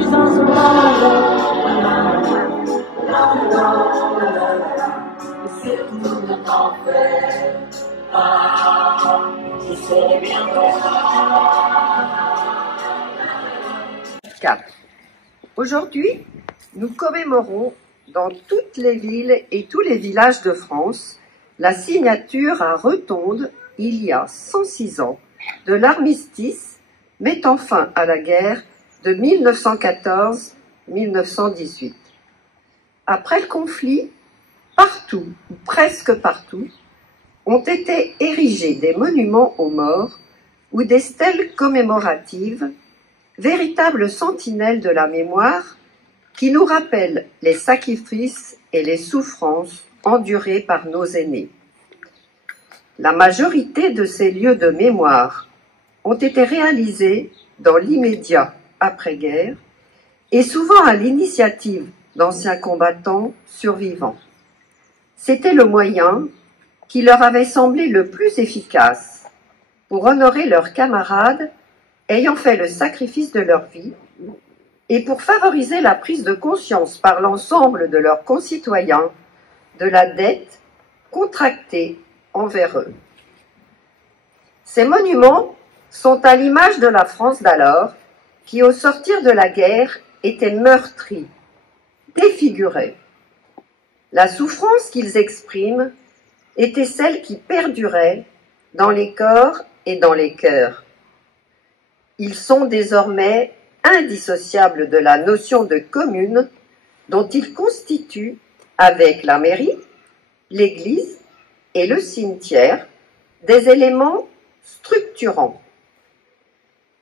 suis un sauvage. C'est tout le temps fait. Je serai bientôt là. 4. Aujourd'hui, nous commémorons dans toutes les villes et tous les villages de France la signature à Retonde, il y a 106 ans, de l'armistice mettant fin à la guerre de 1914-1918. Après le conflit, partout, ou presque partout, ont été érigés des monuments aux morts ou des stèles commémoratives, véritables sentinelles de la mémoire qui nous rappellent les sacrifices et les souffrances endurées par nos aînés. La majorité de ces lieux de mémoire ont été réalisés dans l'immédiat après-guerre et souvent à l'initiative d'anciens combattants survivants. C'était le moyen qui leur avait semblé le plus efficace pour honorer leurs camarades ayant fait le sacrifice de leur vie et pour favoriser la prise de conscience par l'ensemble de leurs concitoyens de la dette contractée envers eux. Ces monuments sont à l'image de la France d'alors, qui au sortir de la guerre était meurtrie, défigurée. La souffrance qu'ils expriment était celle qui perdurait dans les corps et dans les cœurs. Ils sont désormais indissociables de la notion de commune dont ils constituent, avec la mairie, l'église et le cimetière, des éléments structurants.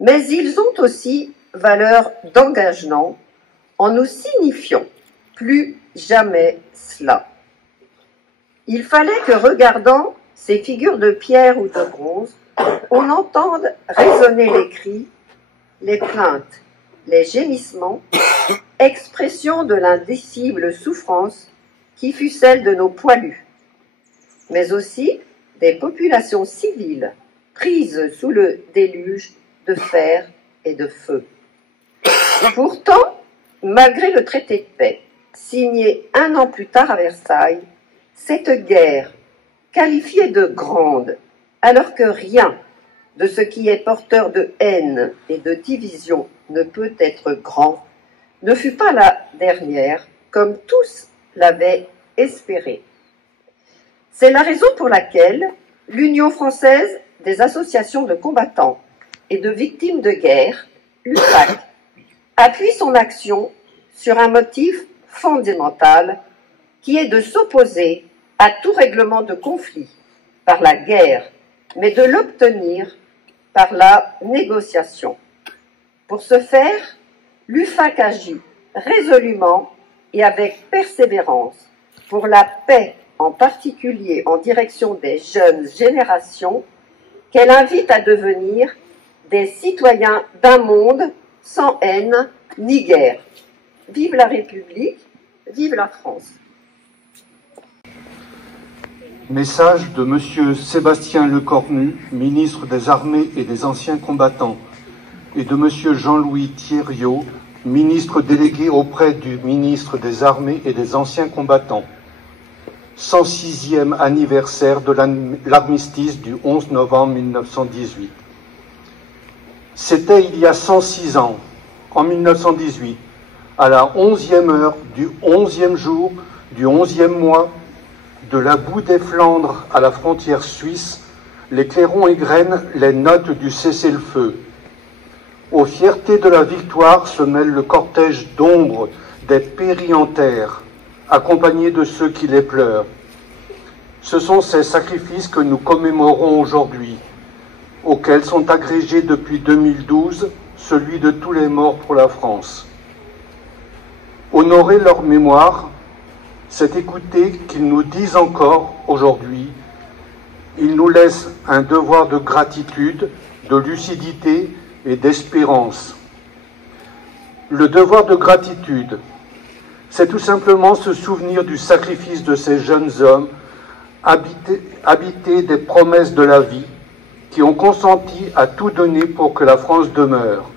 Mais ils ont aussi valeur d'engagement en nous signifiant plus jamais cela. Il fallait que, regardant ces figures de pierre ou de bronze, on entende résonner les cris, les plaintes, les gémissements, expression de l'indicible souffrance qui fut celle de nos poilus, mais aussi des populations civiles prises sous le déluge de fer et de feu. Pourtant, malgré le traité de paix, signé un an plus tard à Versailles, cette guerre, qualifiée de grande, alors que rien de ce qui est porteur de haine et de division ne peut être grand, ne fut pas la dernière, comme tous l'avaient espéré. C'est la raison pour laquelle l'Union française des associations de combattants et de victimes de guerre, l'UFAC, appuie son action sur un motif fondamental qui est de s'opposer à tout règlement de conflit par la guerre, mais de l'obtenir par la négociation. Pour ce faire, l'UFAC agit résolument et avec persévérance pour la paix, en particulier en direction des jeunes générations, qu'elle invite à devenir des citoyens d'un monde sans haine ni guerre. Vive la République, vive la France. Message de Monsieur Sébastien Lecornu, ministre des Armées et des Anciens Combattants, et de Monsieur Jean-Louis Thierriot, ministre délégué auprès du ministre des Armées et des Anciens Combattants. 106e anniversaire de l'armistice du 11 novembre 1918. C'était il y a 106 ans, en 1918, à la 11e heure du 11e jour du 11e mois, de la boue des Flandres à la frontière suisse, les clairons égrènent les notes du cessez-le-feu. Aux fiertés de la victoire se mêle le cortège d'ombre des péris en terre, accompagnés de ceux qui les pleurent. Ce sont ces sacrifices que nous commémorons aujourd'hui, auxquels sont agrégés depuis 2012 celui de tous les morts pour la France. Honorer leur mémoire, c'est écouter qu'ils nous disent encore aujourd'hui. Ils nous laissent un devoir de gratitude, de lucidité et d'espérance. Le devoir de gratitude, c'est tout simplement se souvenir du sacrifice de ces jeunes hommes, habités des promesses de la vie, qui ont consenti à tout donner pour que la France demeure.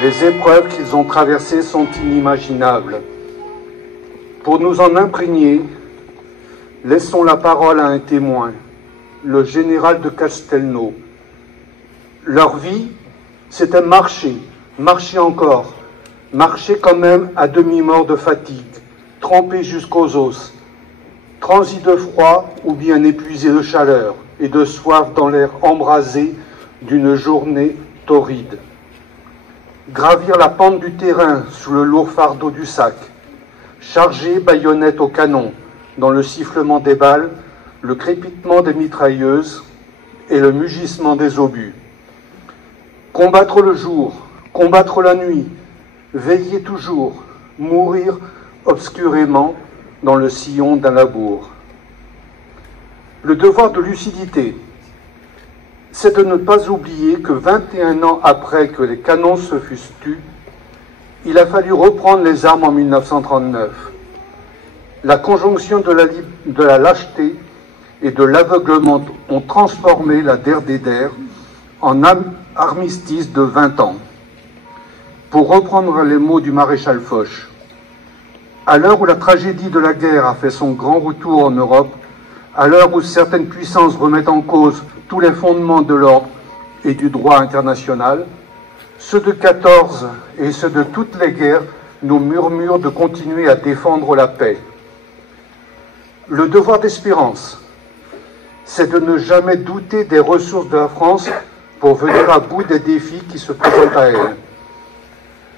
Les épreuves qu'ils ont traversées sont inimaginables. Pour nous en imprégner, laissons la parole à un témoin, le général de Castelnau. Leur vie, c'était marcher, marcher encore, marcher quand même à demi-mort de fatigue, trempé jusqu'aux os, transi de froid ou bien épuisé de chaleur et de soif dans l'air embrasé d'une journée torride. Gravir la pente du terrain sous le lourd fardeau du sac, charger baïonnette au canon, dans le sifflement des balles, le crépitement des mitrailleuses et le mugissement des obus. Combattre le jour, combattre la nuit, veiller toujours, mourir obscurément dans le sillon d'un labour. Le devoir de lucidité, c'est de ne pas oublier que 21 ans après que les canons se fussent tus, il a fallu reprendre les armes en 1939. La conjonction de la lâcheté et de l'aveuglement ont transformé la der des der en armistice de 20 ans. Pour reprendre les mots du maréchal Foch, à l'heure où la tragédie de la guerre a fait son grand retour en Europe, à l'heure où certaines puissances remettent en cause tous les fondements de l'ordre et du droit international, ceux de 14 et ceux de toutes les guerres nous murmurent de continuer à défendre la paix. Le devoir d'espérance, c'est de ne jamais douter des ressources de la France pour venir à bout des défis qui se présentent à elle.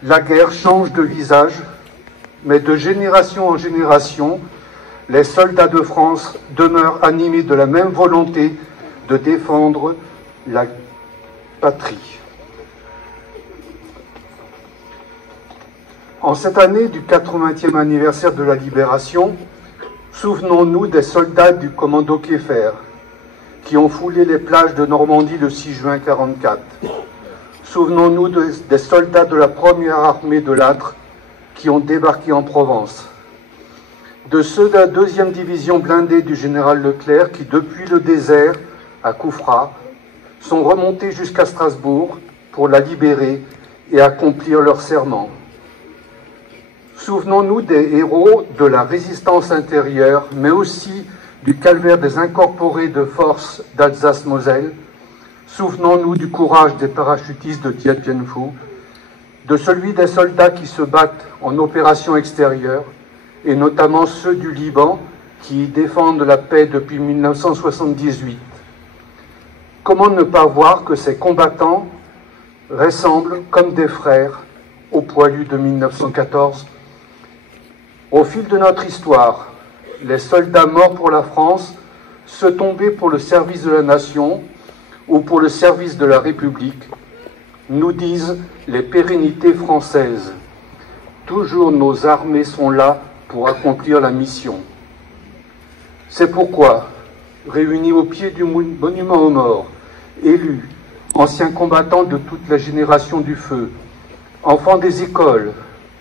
La guerre change de visage, mais de génération en génération, les soldats de France demeurent animés de la même volonté de défendre la patrie. En cette année du 80e anniversaire de la Libération, souvenons-nous des soldats du commando Kieffer qui ont foulé les plages de Normandie le 6 juin 1944. Souvenons-nous des soldats de la première armée de l'Âtre qui ont débarqué en Provence. De ceux de la 2e division blindée du général Leclerc qui, depuis le désert à Koufra, sont remontés jusqu'à Strasbourg pour la libérer et accomplir leur serment. Souvenons-nous des héros de la résistance intérieure, mais aussi du calvaire des incorporés de force d'Alsace-Moselle. Souvenons-nous du courage des parachutistes de Dien Bien Phu, de celui des soldats qui se battent en opération extérieure, et notamment ceux du Liban qui défendent la paix depuis 1978. Comment ne pas voir que ces combattants ressemblent comme des frères aux poilus de 1914 ? Au fil de notre histoire, les soldats morts pour la France, ceux tombés pour le service de la nation ou pour le service de la République, nous disent les pérennités françaises. Toujours nos armées sont là pour accomplir la mission. C'est pourquoi, réunis au pied du monument aux morts, élus, anciens combattants de toute la génération du feu, enfants des écoles,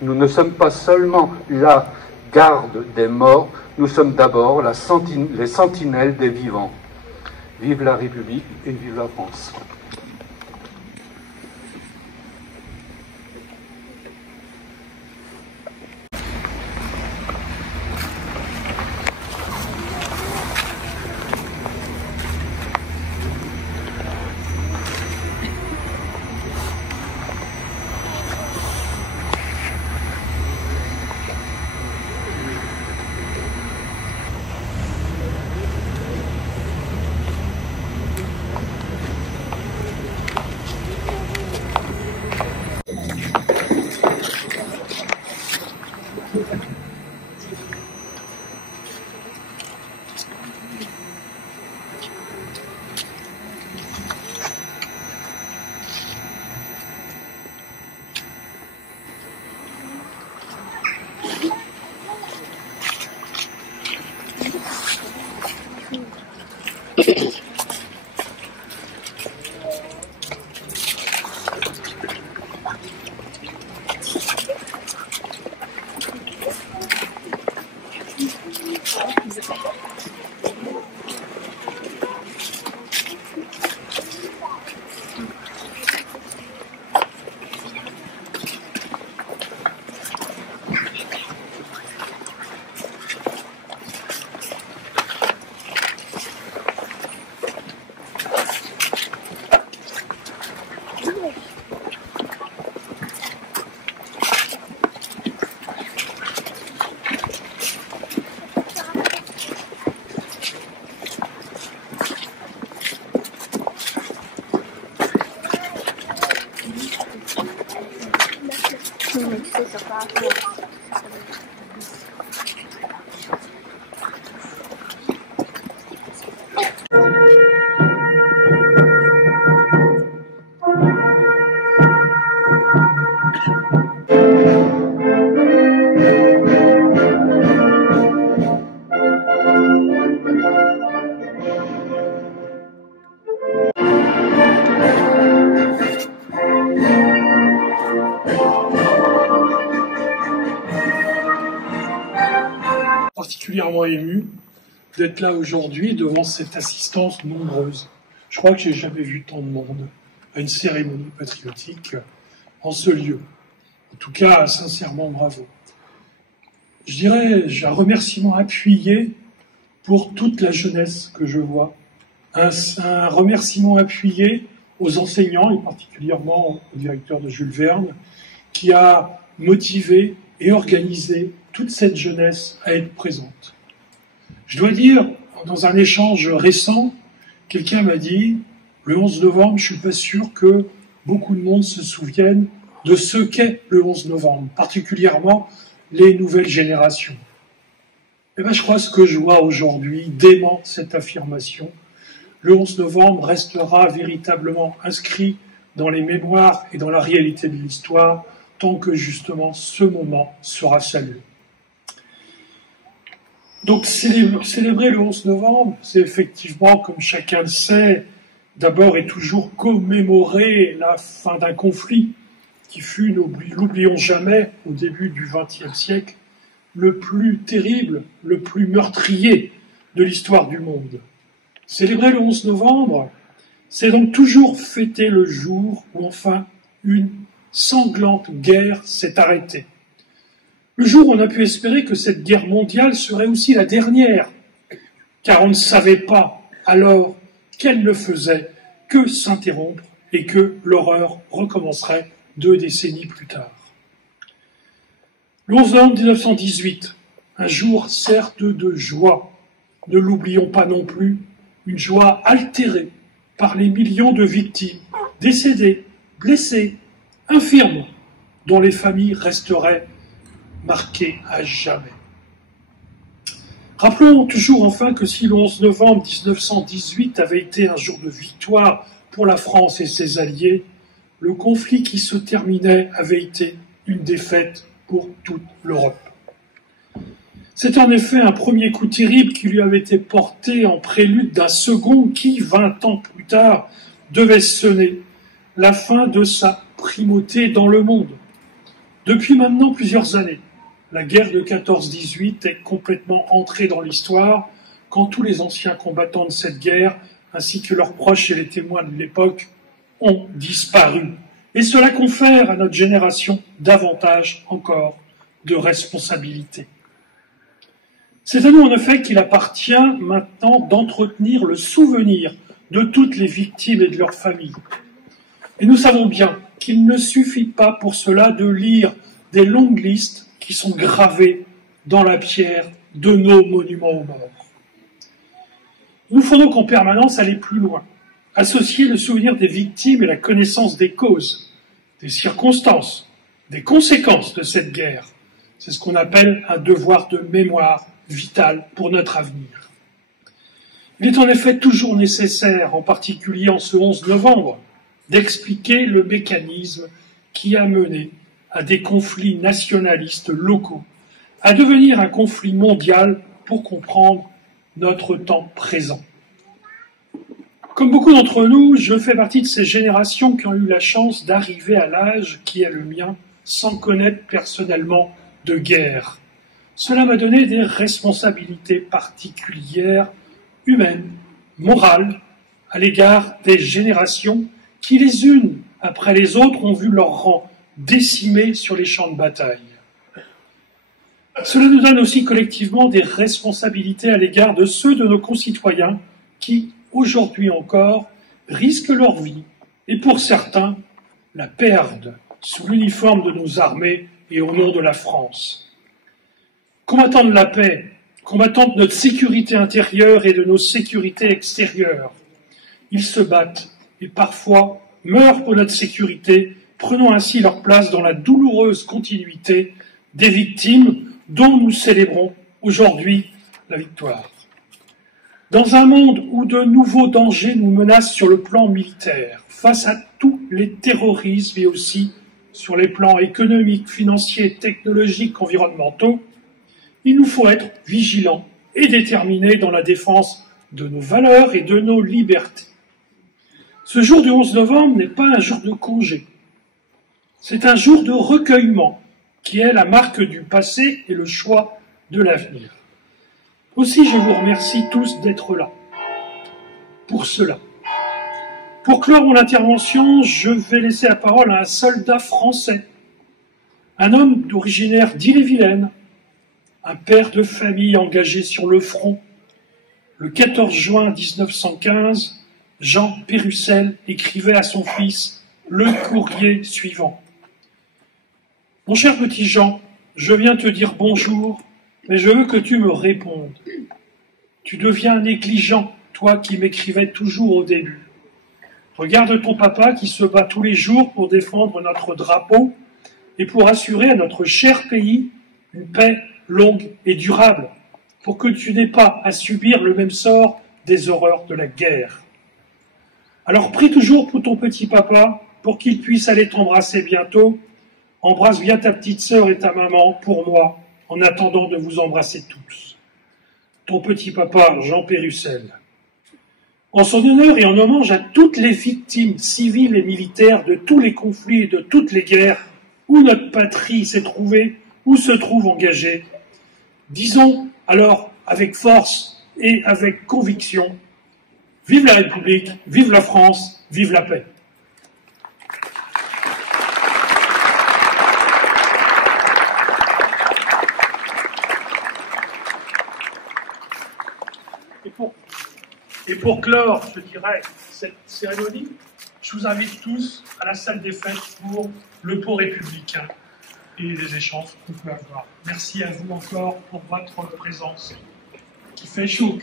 nous ne sommes pas seulement la garde des morts, nous sommes d'abord les sentinelles des vivants. Vive la République et vive la France. Particulièrement ému d'être là aujourd'hui devant cette assistance nombreuse. Je crois que j'ai jamais vu tant de monde à une cérémonie patriotique en ce lieu. En tout cas, sincèrement, bravo. Je dirais, j'ai un remerciement appuyé pour toute la jeunesse que je vois. Un remerciement appuyé aux enseignants et particulièrement au directeur de Jules Verne qui a motivé et organisé toute cette jeunesse à être présente. Je dois dire, dans un échange récent, quelqu'un m'a dit, le 11 novembre, je ne suis pas sûr que beaucoup de monde se souvienne de ce qu'est le 11 novembre, particulièrement les nouvelles générations. Et bien, je crois que ce que je vois aujourd'hui dément cette affirmation. Le 11 novembre restera véritablement inscrit dans les mémoires et dans la réalité de l'histoire, tant que justement ce moment sera salué. Donc célébrer le 11 novembre, c'est effectivement, comme chacun le sait, d'abord et toujours commémorer la fin d'un conflit qui fut, l'oublions jamais, au début du XXe siècle, le plus terrible, le plus meurtrier de l'histoire du monde. Célébrer le 11 novembre, c'est donc toujours fêter le jour où enfin une sanglante guerre s'est arrêtée. Le jour où on a pu espérer que cette guerre mondiale serait aussi la dernière, car on ne savait pas alors qu'elle ne faisait que s'interrompre et que l'horreur recommencerait 2 décennies plus tard. Le 11 novembre 1918, un jour certes de joie, ne l'oublions pas non plus, une joie altérée par les millions de victimes, décédées, blessées, infirmes, dont les familles resteraient marquées à jamais. Rappelons toujours enfin que si le 11 novembre 1918 avait été un jour de victoire pour la France et ses alliés, le conflit qui se terminait avait été une défaite pour toute l'Europe. C'est en effet un premier coup terrible qui lui avait été porté en prélude d'un second qui, 20 ans plus tard, devait sonner la fin de sa primauté dans le monde. Depuis maintenant plusieurs années, la guerre de 14-18 est complètement entrée dans l'histoire quand tous les anciens combattants de cette guerre, ainsi que leurs proches et les témoins de l'époque, ont disparu. Et cela confère à notre génération davantage encore de responsabilités. C'est à nous en effet qu'il appartient maintenant d'entretenir le souvenir de toutes les victimes et de leurs familles. Et nous savons bien qu'il ne suffit pas pour cela de lire des longues listes qui sont gravées dans la pierre de nos monuments aux morts. Il nous faut donc en permanence aller plus loin, associer le souvenir des victimes et la connaissance des causes, des circonstances, des conséquences de cette guerre. C'est ce qu'on appelle un devoir de mémoire vital pour notre avenir. Il est en effet toujours nécessaire, en particulier en ce 11 novembre, d'expliquer le mécanisme qui a mené à des conflits nationalistes locaux, à devenir un conflit mondial pour comprendre notre temps présent. Comme beaucoup d'entre nous, je fais partie de ces générations qui ont eu la chance d'arriver à l'âge qui est le mien sans connaître personnellement de guerre. Cela m'a donné des responsabilités particulières, humaines, morales, à l'égard des générations qui, les unes après les autres, ont vu leur rang décimé sur les champs de bataille. Cela nous donne aussi collectivement des responsabilités à l'égard de ceux de nos concitoyens qui, aujourd'hui encore, risquent leur vie et pour certains, la perdent sous l'uniforme de nos armées et au nom de la France. Combattants de la paix, combattants de notre sécurité intérieure et de nos sécurités extérieures, ils se battent et parfois meurent pour notre sécurité, prenant ainsi leur place dans la douloureuse continuité des victimes dont nous célébrons aujourd'hui la victoire. Dans un monde où de nouveaux dangers nous menacent sur le plan militaire, face à tous les terrorismes et aussi sur les plans économiques, financiers, technologiques, environnementaux, il nous faut être vigilants et déterminés dans la défense de nos valeurs et de nos libertés. Ce jour du 11 novembre n'est pas un jour de congé. C'est un jour de recueillement qui est la marque du passé et le choix de l'avenir. Aussi, je vous remercie tous d'être là. Pour cela. Pour clore mon intervention, je vais laisser la parole à un soldat français, un homme originaire d'Ille-et-Vilaine, un père de famille engagé sur le front. Le 14 juin 1915, Jean Pérussel écrivait à son fils le courrier suivant. « Mon cher petit Jean, je viens te dire bonjour, mais je veux que tu me répondes. Tu deviens négligent, toi qui m'écrivais toujours au début. Regarde ton papa qui se bat tous les jours pour défendre notre drapeau et pour assurer à notre cher pays une paix longue et durable, pour que tu n'aies pas à subir le même sort des horreurs de la guerre. Alors prie toujours pour ton petit papa, pour qu'il puisse aller t'embrasser bientôt. Embrasse bien ta petite sœur et ta maman pour moi, en attendant de vous embrasser tous. Ton petit papa, Jean Pérussel. » En son honneur et en hommage à toutes les victimes civiles et militaires de tous les conflits et de toutes les guerres où notre patrie s'est trouvée ou se trouve engagée, disons alors avec force et avec conviction, vive la République, vive la France, vive la paix. Et pour clore, je dirais, cette cérémonie, je vous invite tous à la salle des fêtes pour le pot républicain et les échanges qu'on peut avoir. Merci à vous encore pour votre présence qui fait chaud.